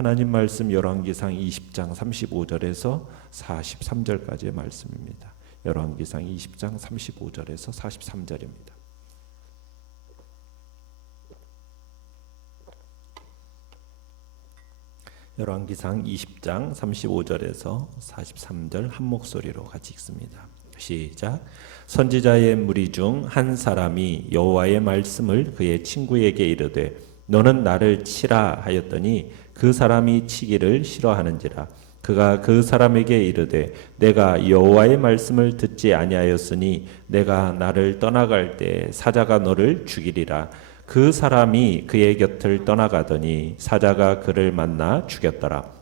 하나님 말씀 열왕기상 20장 35절에서 43절까지의 말씀입니다. 열왕기상 20장 35절에서 43절입니다. 열왕기상 20장 35절에서 43절 한 목소리로 같이 읽습니다. 시작. 선지자의 무리 중 한 사람이 여호와의 말씀을 그의 친구에게 이르되 너는 나를 치라 하였더니 그 사람이 치기를 싫어하는지라. 그가 그 사람에게 이르되 내가 여호와의 말씀을 듣지 아니하였으니 내가 나를 떠나갈 때 사자가 너를 죽이리라. 그 사람이 그의 곁을 떠나가더니 사자가 그를 만나 죽였더라.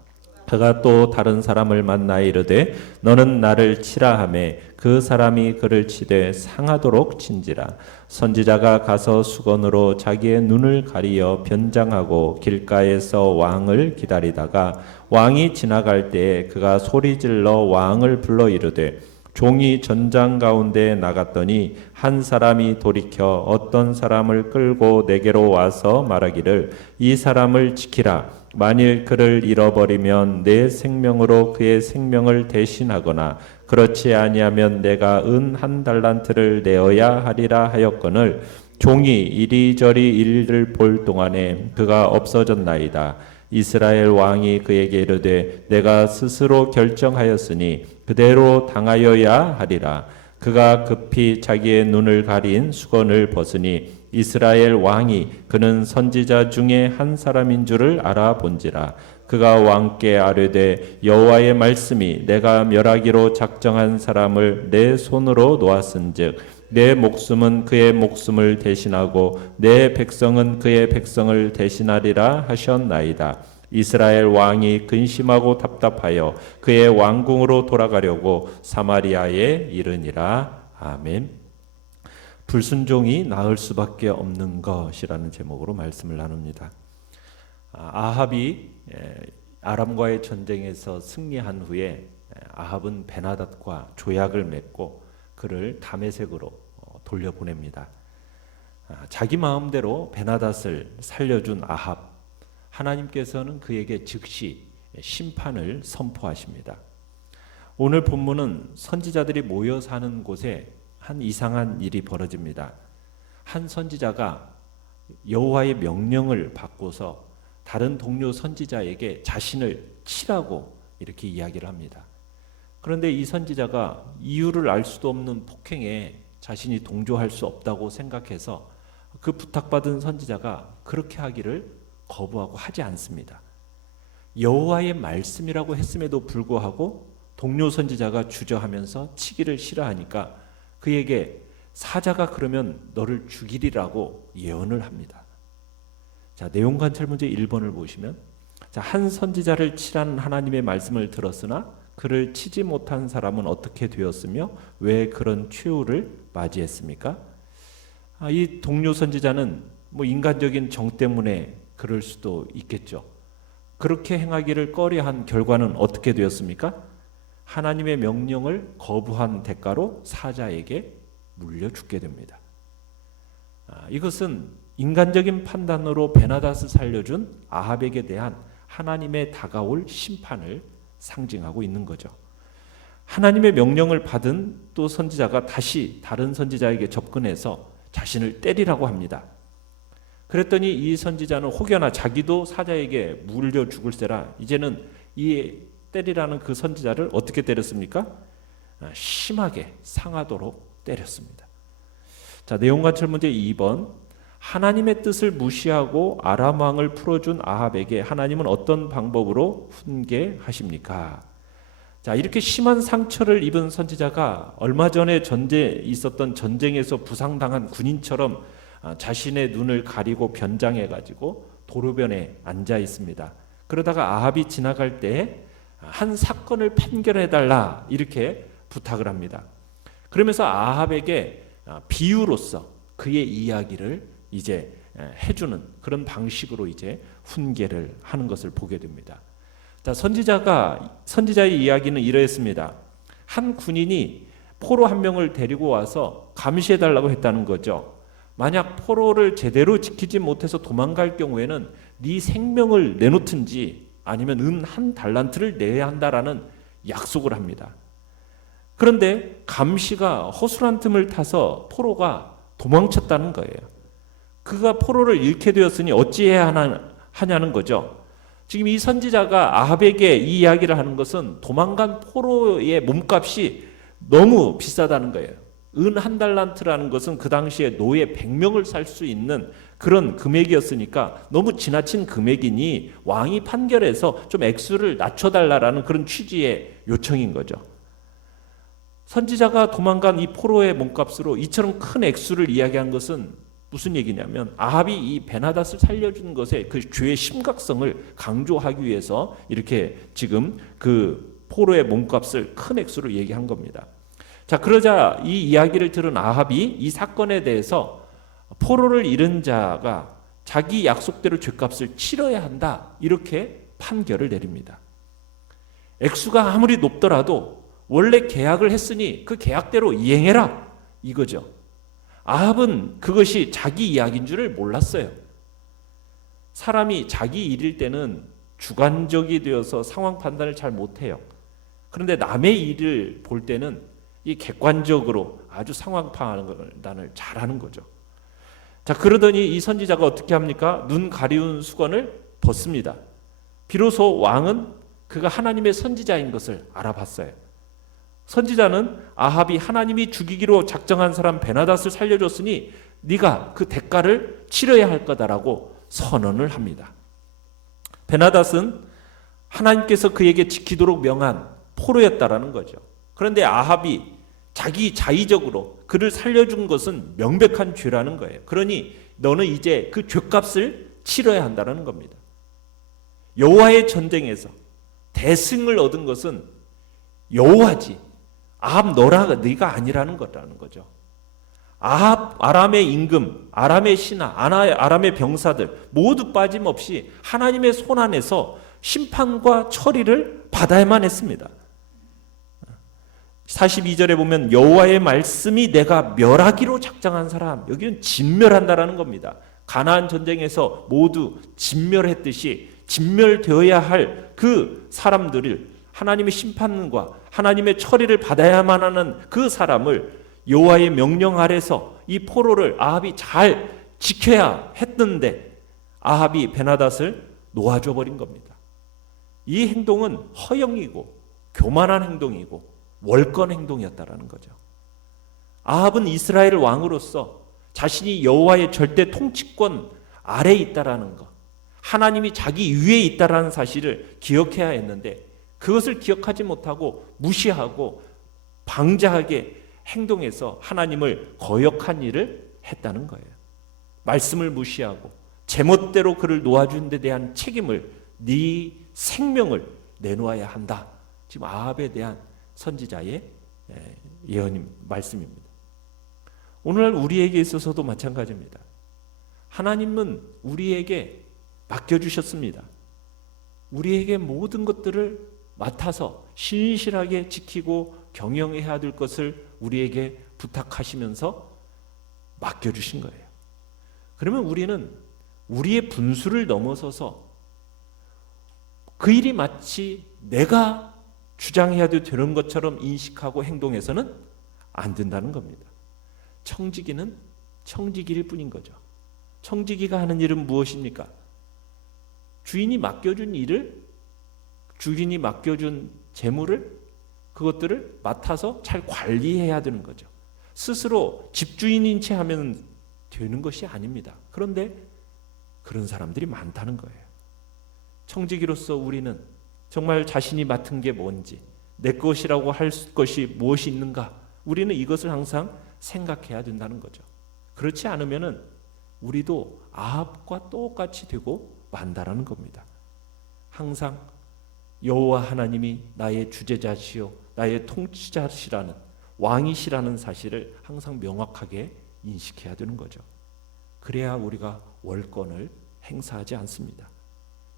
그가 또 다른 사람을 만나 이르되 너는 나를 치라 하매 그 사람이 그를 치되 상하도록 친지라. 선지자가 가서 수건으로 자기의 눈을 가리어 변장하고 길가에서 왕을 기다리다가 왕이 지나갈 때에 그가 소리질러 왕을 불러 이르되 종이 전장 가운데 나갔더니 한 사람이 돌이켜 어떤 사람을 끌고 내게로 와서 말하기를 이 사람을 지키라. 만일 그를 잃어버리면 내 생명으로 그의 생명을 대신하거나 그렇지 아니하면 내가 은 1달란트를 내어야 하리라 하였거늘 종이 이리저리 일을 볼 동안에 그가 없어졌나이다. 이스라엘 왕이 그에게 이르되 내가 스스로 결정하였으니 그대로 당하여야 하리라. 그가 급히 자기의 눈을 가린 수건을 벗으니 이스라엘 왕이 그는 선지자 중에 한 사람인 줄을 알아본지라. 그가 왕께 아뢰되 여호와의 말씀이 내가 멸하기로 작정한 사람을 내 손으로 놓았은즉 내 목숨은 그의 목숨을 대신하고 내 백성은 그의 백성을 대신하리라 하셨나이다. 이스라엘 왕이 근심하고 답답하여 그의 왕궁으로 돌아가려고 사마리아에 이르니라. 아멘. 불순종이 나을 수밖에 없는 것이라는 제목으로 말씀을 나눕니다. 아합이 아람과의 전쟁에서 승리한 후에 아합은 베나닷과 조약을 맺고 그를 다메섹으로 돌려보냅니다. 자기 마음대로 베나닷을 살려준 아합, 하나님께서는 그에게 즉시 심판을 선포하십니다. 오늘 본문은 선지자들이 모여 사는 곳에 한 이상한 일이 벌어집니다. 한 선지자가 여호와의 명령을 받고서 다른 동료 선지자에게 자신을 치라고 이렇게 이야기를 합니다. 그런데 이 선지자가 이유를 알 수도 없는 폭행에 자신이 동조할 수 없다고 생각해서 그 부탁받은 선지자가 그렇게 하기를 거부하고 하지 않습니다. 여호와의 말씀이라고 했음에도 불구하고 동료 선지자가 주저하면서 치기를 싫어하니까 그에게 사자가 그러면 너를 죽이리라고 예언을 합니다. 자, 내용 관찰 문제 1번을 보시면 한 선지자를 치라는 하나님의 말씀을 들었으나 그를 치지 못한 사람은 어떻게 되었으며 왜 그런 최후를 맞이했습니까? 이 동료 선지자는 인간적인 정 때문에 그럴 수도 있겠죠. 그렇게 행하기를 꺼려한 결과는 어떻게 되었습니까? 하나님의 명령을 거부한 대가로 사자에게 물려 죽게 됩니다. 이것은 인간적인 판단으로 베나닷을 살려준 아합에게 대한 하나님의 다가올 심판을 상징하고 있는 거죠. 하나님의 명령을 받은 또 선지자가 다시 다른 선지자에게 접근해서 자신을 때리라고 합니다. 그랬더니 이 선지자는 혹여나 자기도 사자에게 물려 죽을세라 이제는 이 때리라는 그 선지자를 어떻게 때렸습니까? 심하게 상하도록 때렸습니다. 자, 내용 관찰 문제 2번. 하나님의 뜻을 무시하고 아람 왕을 풀어준 아합에게 하나님은 어떤 방법으로 훈계하십니까? 자, 이렇게 심한 상처를 입은 선지자가 얼마 전에 있었던 전쟁에서 부상당한 군인처럼 자신의 눈을 가리고 변장해가지고 도로변에 앉아 있습니다. 그러다가 아합이 지나갈 때 한 사건을 판결해달라 이렇게 부탁을 합니다. 그러면서 아합에게 비유로서 그의 이야기를 이제 해주는 그런 방식으로 이제 훈계를 하는 것을 보게 됩니다. 자, 선지자의 이야기는 이러했습니다. 한 군인이 포로 한 명을 데리고 와서 감시해달라고 했다는 거죠. 만약 포로를 제대로 지키지 못해서 도망갈 경우에는 네 생명을 내놓든지 아니면 은 한 달란트를 내야 한다라는 약속을 합니다. 그런데 감시가 허술한 틈을 타서 포로가 도망쳤다는 거예요. 그가 포로를 잃게 되었으니 어찌해야 하냐는 거죠. 지금 이 선지자가 아합에게 이 이야기를 하는 것은 도망간 포로의 몸값이 너무 비싸다는 거예요. 은 한 달란트라는 것은 그 당시에 노예 100명을 살 수 있는 그런 금액이었으니까 너무 지나친 금액이니 왕이 판결해서 좀 액수를 낮춰달라는 그런 취지의 요청인 거죠. 선지자가 도망간 이 포로의 몸값으로 이처럼 큰 액수를 이야기한 것은 무슨 얘기냐면 아합이 이 베나닷을 살려준 것의 그 죄의 심각성을 강조하기 위해서 이렇게 지금 그 포로의 몸값을 큰 액수로 얘기한 겁니다. 자, 그러자 이 이야기를 들은 아합이 이 사건에 대해서 포로를 잃은 자가 자기 약속대로 죗값을 치러야 한다, 이렇게 판결을 내립니다. 액수가 아무리 높더라도 원래 계약을 했으니 그 계약대로 이행해라, 이거죠. 아합은 그것이 자기 이야기인 줄을 몰랐어요. 사람이 자기 일일 때는 주관적이 되어서 상황 판단을 잘 못해요. 그런데 남의 일을 볼 때는 이 객관적으로 아주 상황 판단을 잘하는 거죠. 자, 그러더니 이 선지자가 어떻게 합니까? 눈 가리운 수건을 벗습니다. 비로소 왕은 그가 하나님의 선지자인 것을 알아봤어요. 선지자는 아합이 하나님이 죽이기로 작정한 사람 베나닷을 살려줬으니 네가 그 대가를 치러야 할 거다라고 선언을 합니다. 베나닷은 하나님께서 그에게 지키도록 명한 포로였다라는 거죠. 그런데 아합이 자기 자의적으로 그를 살려준 것은 명백한 죄라는 거예요. 그러니 너는 이제 그 죄값을 치러야 한다는 겁니다. 여호와의 전쟁에서 대승을 얻은 것은 여호와지, 아합 네가 아니라는 거라는 거죠. 아합, 아람의 임금, 아람의 신하, 아람의 병사들 모두 빠짐없이 하나님의 손 안에서 심판과 처리를 받아야만 했습니다. 42절에 보면 여호와의 말씀이 내가 멸하기로 작정한 사람, 여기는 진멸한다라는 겁니다. 가나안 전쟁에서 모두 진멸했듯이 진멸되어야 할 그 사람들을 하나님의 심판과 하나님의 처리를 받아야만 하는 그 사람을 여호와의 명령 아래서 이 포로를 아합이 잘 지켜야 했는데 아합이 베나닷을 놓아줘 버린 겁니다. 이 행동은 허영이고 교만한 행동이고 월권 행동이었다라는 거죠. 아합은 이스라엘 왕으로서 자신이 여호와의 절대 통치권 아래에 있다라는 것, 하나님이 자기 위에 있다라는 사실을 기억해야 했는데 그것을 기억하지 못하고 무시하고 방자하게 행동해서 하나님을 거역한 일을 했다는 거예요. 말씀을 무시하고 제멋대로 그를 놓아준 데 대한 책임을, 네 생명을 내놓아야 한다. 지금 아합에 대한 선지자의 예언임 말씀입니다. 오늘날 우리에게 있어서도 마찬가지입니다. 하나님은 우리에게 맡겨주셨습니다. 우리에게 모든 것들을 맡아서 신실하게 지키고 경영해야 될 것을 우리에게 부탁하시면서 맡겨주신 거예요. 그러면 우리는 우리의 분수를 넘어서서 그 일이 마치 내가 주장해야 되는 것처럼 인식하고 행동해서는 안 된다는 겁니다. 청지기는 청지기일 뿐인 거죠. 청지기가 하는 일은 무엇입니까? 주인이 맡겨준 일을, 주인이 맡겨준 재물을, 그것들을 맡아서 잘 관리해야 되는 거죠. 스스로 집주인인 채 하면 되는 것이 아닙니다. 그런데 그런 사람들이 많다는 거예요. 청지기로서 우리는 정말 자신이 맡은 게 뭔지, 내 것이라고 할 것이 무엇이 있는가, 우리는 이것을 항상 생각해야 된다는 거죠. 그렇지 않으면은 우리도 아합과 똑같이 되고 만다라는 겁니다. 항상 여호와 하나님이 나의 주재자시요 나의 통치자시라는, 왕이시라는 사실을 항상 명확하게 인식해야 되는 거죠. 그래야 우리가 월권을 행사하지 않습니다.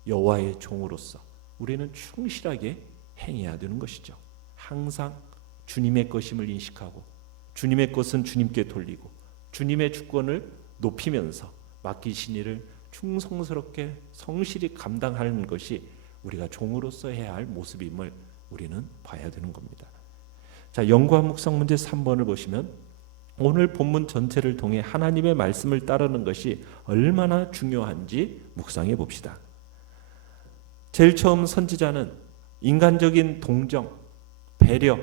여호와의 종으로서 우리는 충실하게 행해야 되는 것이죠. 항상 주님의 것임을 인식하고 주님의 것은 주님께 돌리고 주님의 주권을 높이면서 맡기신 일을 충성스럽게 성실히 감당하는 것이 우리가 종으로서 해야 할 모습임을 우리는 봐야 되는 겁니다. 자, 연구와 묵상 문제 3번을 보시면 오늘 본문 전체를 통해 하나님의 말씀을 따르는 것이 얼마나 중요한지 묵상해 봅시다. 제일 처음 선지자는 인간적인 동정, 배려,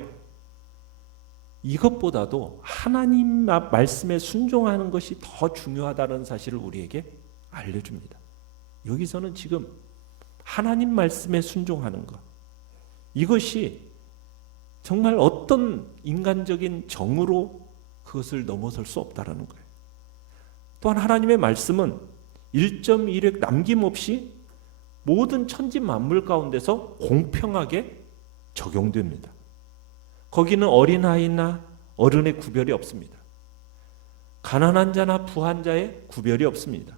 이것보다도 하나님 말씀에 순종하는 것이 더 중요하다는 사실을 우리에게 알려줍니다. 여기서는 지금 하나님 말씀에 순종하는 것, 이것이 정말 어떤 인간적인 정으로 그것을 넘어설 수 없다는 거예요. 또한 하나님의 말씀은 1.1획 남김없이 모든 천지 만물 가운데서 공평하게 적용됩니다. 거기는 어린아이나 어른의 구별이 없습니다. 가난한 자나 부한 자의 구별이 없습니다.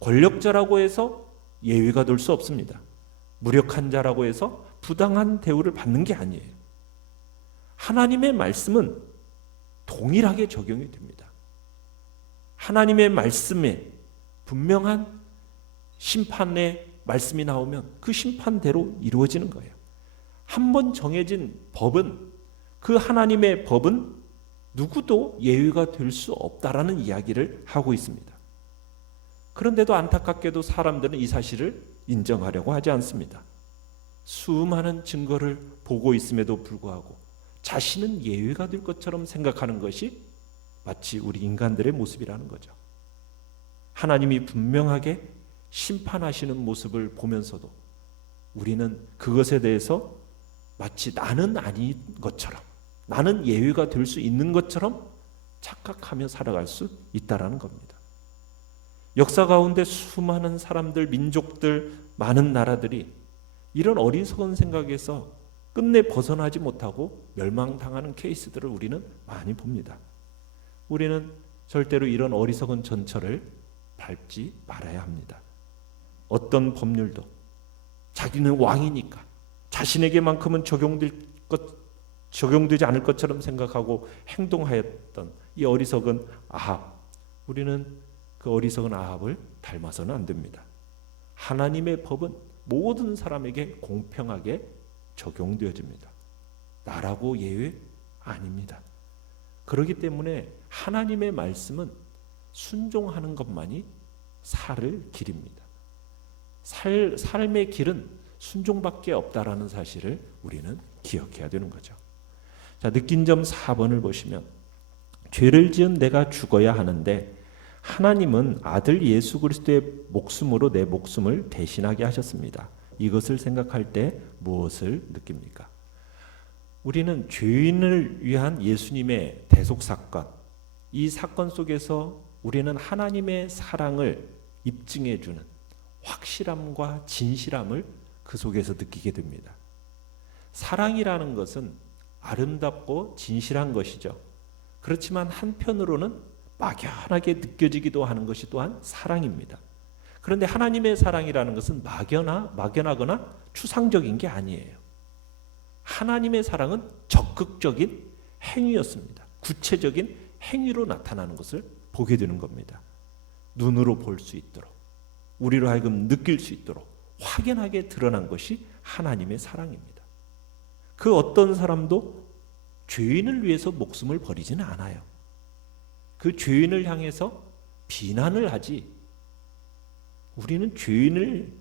권력자라고 해서 예외가 될 수 없습니다. 무력한 자라고 해서 부당한 대우를 받는 게 아니에요. 하나님의 말씀은 동일하게 적용이 됩니다. 하나님의 말씀에 분명한 심판의 말씀이 나오면 그 심판대로 이루어지는 거예요. 한 번 정해진 법은, 그 하나님의 법은 누구도 예외가 될 수 없다라는 이야기를 하고 있습니다. 그런데도 안타깝게도 사람들은 이 사실을 인정하려고 하지 않습니다. 수많은 증거를 보고 있음에도 불구하고 자신은 예외가 될 것처럼 생각하는 것이 마치 우리 인간들의 모습이라는 거죠. 하나님이 분명하게 심판하시는 모습을 보면서도 우리는 그것에 대해서 마치 나는 아닌 것처럼, 나는 예외가 될 수 있는 것처럼 착각하며 살아갈 수 있다는 겁니다. 역사 가운데 수많은 사람들, 민족들, 많은 나라들이 이런 어리석은 생각에서 끝내 벗어나지 못하고 멸망당하는 케이스들을 우리는 많이 봅니다. 우리는 절대로 이런 어리석은 전철을 밟지 말아야 합니다. 어떤 법률도 자기는 왕이니까 자신에게만큼은 적용되지 않을 것처럼 생각하고 행동하였던 이 어리석은 아합, 우리는 그 어리석은 아합을 닮아서는 안 됩니다. 하나님의 법은 모든 사람에게 공평하게 적용되어집니다. 나라고 예외 아닙니다. 그렇기 때문에 하나님의 말씀은 순종하는 것만이 살을 길입니다. 삶의 길은 순종밖에 없다라는 사실을 우리는 기억해야 되는 거죠. 자, 느낀 점 4번을 보시면 죄를 지은 내가 죽어야 하는데 하나님은 아들 예수 그리스도의 목숨으로 내 목숨을 대신하게 하셨습니다. 이것을 생각할 때 무엇을 느낍니까? 우리는 죄인을 위한 예수님의 대속 사건, 이 사건 속에서 우리는 하나님의 사랑을 입증해 주는 확실함과 진실함을 그 속에서 느끼게 됩니다. 사랑이라는 것은 아름답고 진실한 것이죠. 그렇지만 한편으로는 막연하게 느껴지기도 하는 것이 또한 사랑입니다. 그런데 하나님의 사랑이라는 것은 막연하거나 추상적인 게 아니에요. 하나님의 사랑은 적극적인 행위였습니다. 구체적인 행위로 나타나는 것을 보게 되는 겁니다. 눈으로 볼 수 있도록, 우리로 하여금 느낄 수 있도록 확연하게 드러난 것이 하나님의 사랑입니다. 그 어떤 사람도 죄인을 위해서 목숨을 버리지는 않아요. 그 죄인을 향해서 비난을 하지, 우리는 죄인을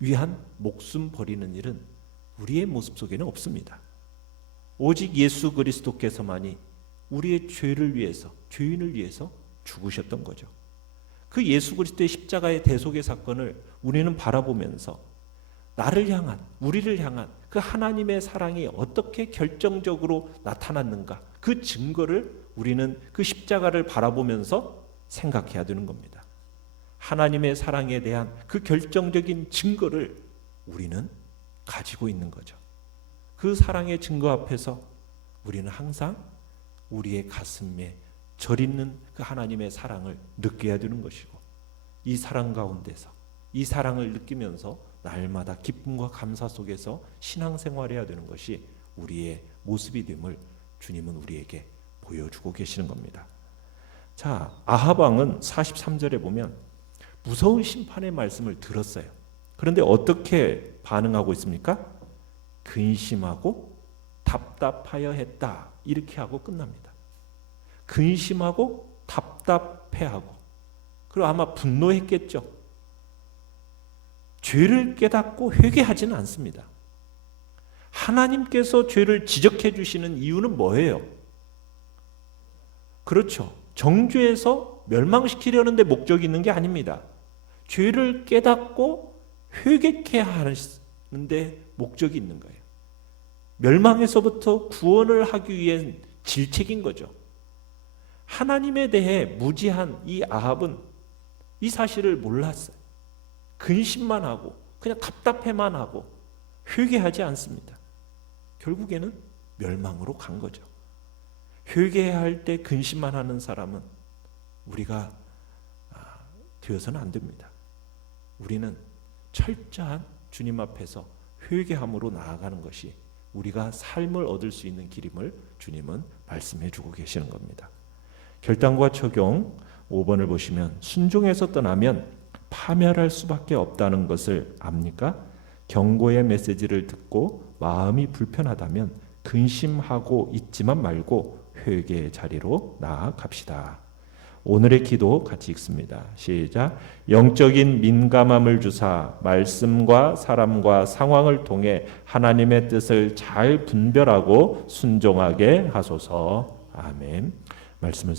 위한 목숨 버리는 일은 우리의 모습 속에는 없습니다. 오직 예수 그리스도께서만이 우리의 죄를 위해서, 죄인을 위해서 죽으셨던 거죠. 그 예수 그리스도의 십자가의 대속의 사건을 우리는 바라보면서 나를 향한, 우리를 향한 그 하나님의 사랑이 어떻게 결정적으로 나타났는가, 그 증거를 우리는 그 십자가를 바라보면서 생각해야 되는 겁니다. 하나님의 사랑에 대한 그 결정적인 증거를 우리는 가지고 있는 거죠. 그 사랑의 증거 앞에서 우리는 항상 우리의 가슴에 절있는 그 하나님의 사랑을 느껴야 되는 것이고, 이 사랑 가운데서 이 사랑을 느끼면서 날마다 기쁨과 감사 속에서 신앙생활해야 되는 것이 우리의 모습이 됨을 주님은 우리에게 보여주고 계시는 겁니다. 자, 아합 왕은 43절에 보면 무서운 심판의 말씀을 들었어요. 그런데 어떻게 반응하고 있습니까? 근심하고 답답하여 했다. 이렇게 하고 끝납니다. 근심하고 답답해하고, 그리고 아마 분노했겠죠. 죄를 깨닫고 회개하지는 않습니다. 하나님께서 죄를 지적해 주시는 이유는 뭐예요? 그렇죠. 정죄해서 멸망시키려는 데 목적이 있는 게 아닙니다. 죄를 깨닫고 회개케 하는데 목적이 있는 거예요. 멸망에서부터 구원을 하기 위한 질책인 거죠. 하나님에 대해 무지한 이 아합은 이 사실을 몰랐어요. 근심만 하고 그냥 답답해만 하고 회개하지 않습니다. 결국에는 멸망으로 간 거죠. 회개해야 할 때 근심만 하는 사람은 우리가 되어서는 안 됩니다. 우리는 철저한 주님 앞에서 회개함으로 나아가는 것이 우리가 삶을 얻을 수 있는 길임을 주님은 말씀해 주고 계시는 겁니다. 결단과 적용 5번을 보시면 순종에서 떠나면 파멸할 수밖에 없다는 것을 압니까? 경고의 메시지를 듣고 마음이 불편하다면 근심하고 있지만 말고 회개의 자리로 나아갑시다. 오늘의 기도 같이 읽습니다. 시작. 영적인 민감함을 주사 말씀과 사람과 상황을 통해 하나님의 뜻을 잘 분별하고 순종하게 하소서. 아멘. 말씀을